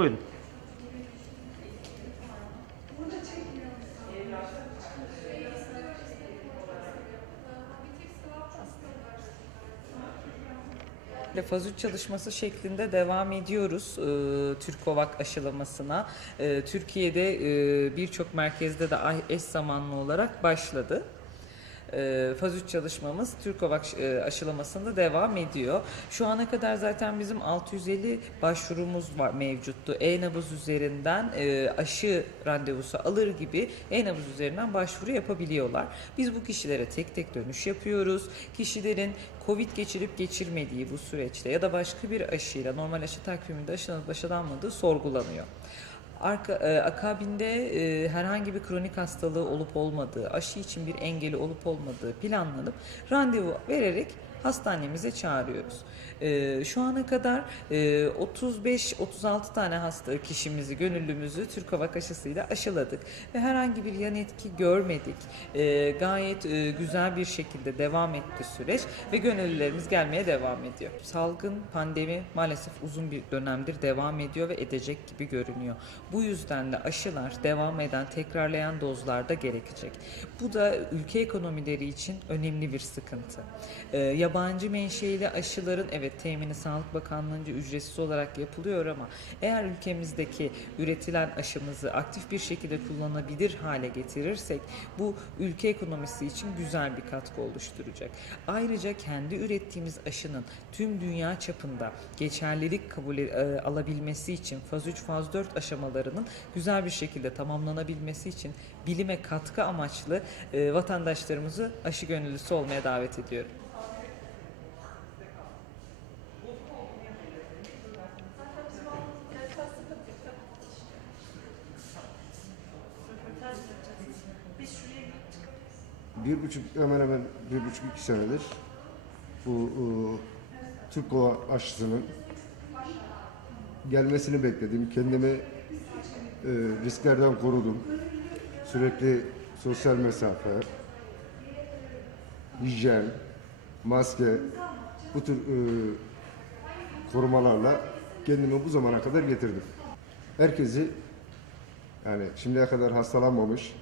Buyurun. ile faz 3 çalışması şeklinde devam ediyoruz e, Türkovak aşılamasına. E, Türkiye'de e, birçok merkezde de eş zamanlı olarak başladı. E, faz 3 çalışmamız Türkovak e, aşılamasında devam ediyor. Şu ana kadar zaten bizim 650 başvurumuz var mevcuttu. E-nabız üzerinden e, aşı randevusu alır gibi e-nabız üzerinden başvuru yapabiliyorlar. Biz bu kişilere tek tek dönüş yapıyoruz. Kişilerin Covid geçirip geçirmediği bu süreçte ya da başka bir aşıyla normal aşı takviminde aşılanıp aşılanmadığı sorgulanıyor. Arka, e, akabinde e, herhangi bir kronik hastalığı olup olmadığı, aşı için bir engeli olup olmadığı planlanıp randevu vererek hastanemize çağırıyoruz. E, şu ana kadar e, 35-36 tane hasta kişimizi, gönüllümüzü Türkovak aşısıyla aşıladık ve herhangi bir yan etki görmedik. E, gayet e, güzel bir şekilde devam etti süreç ve gönüllülerimiz gelmeye devam ediyor. Salgın, pandemi maalesef uzun bir dönemdir devam ediyor ve edecek gibi görünüyor. Bu yüzden de aşılar devam eden, tekrarlayan dozlarda gerekecek. Bu da ülke ekonomileri için önemli bir sıkıntı. Ee, yabancı menşeili aşıların evet temini Sağlık Bakanlığı'nca ücretsiz olarak yapılıyor ama eğer ülkemizdeki üretilen aşımızı aktif bir şekilde kullanabilir hale getirirsek bu ülke ekonomisi için güzel bir katkı oluşturacak. Ayrıca kendi ürettiğimiz aşının tüm dünya çapında geçerlilik kabul e, alabilmesi için faz 3 faz 4 aşamalarının güzel bir şekilde tamamlanabilmesi için bilime katkı amaçlı e, vatandaşlarımızı aşı gönüllüsü olmaya davet ediyorum. Bir buçuk hemen hemen bir buçuk iki senedir bu e, Türk kova aşısının gelmesini bekledim. Kendimi e, risklerden korudum. Sürekli sosyal mesafe, hijyen, maske bu tür e, korumalarla kendimi bu zamana kadar getirdim. Herkesi yani şimdiye kadar hastalanmamış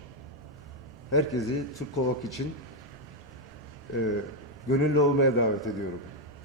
herkesi Türk Kovak için e, gönüllü olmaya davet ediyorum.